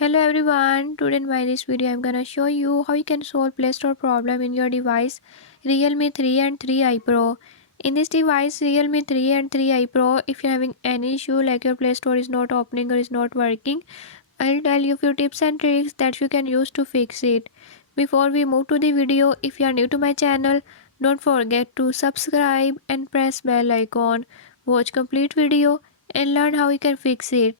Hello everyone, today in my this video I'm gonna show you how you can solve Play Store problem in your device Realme 3 and 3i Pro. In this device Realme 3 and 3i Pro, if you're having any issue like your Play Store is not opening or is not working, I'll tell you few tips and tricks that you can use to fix it. Before we move to the video, if you are new to my channel, don't forget to subscribe and press bell icon. Watch complete video and learn how you can fix it.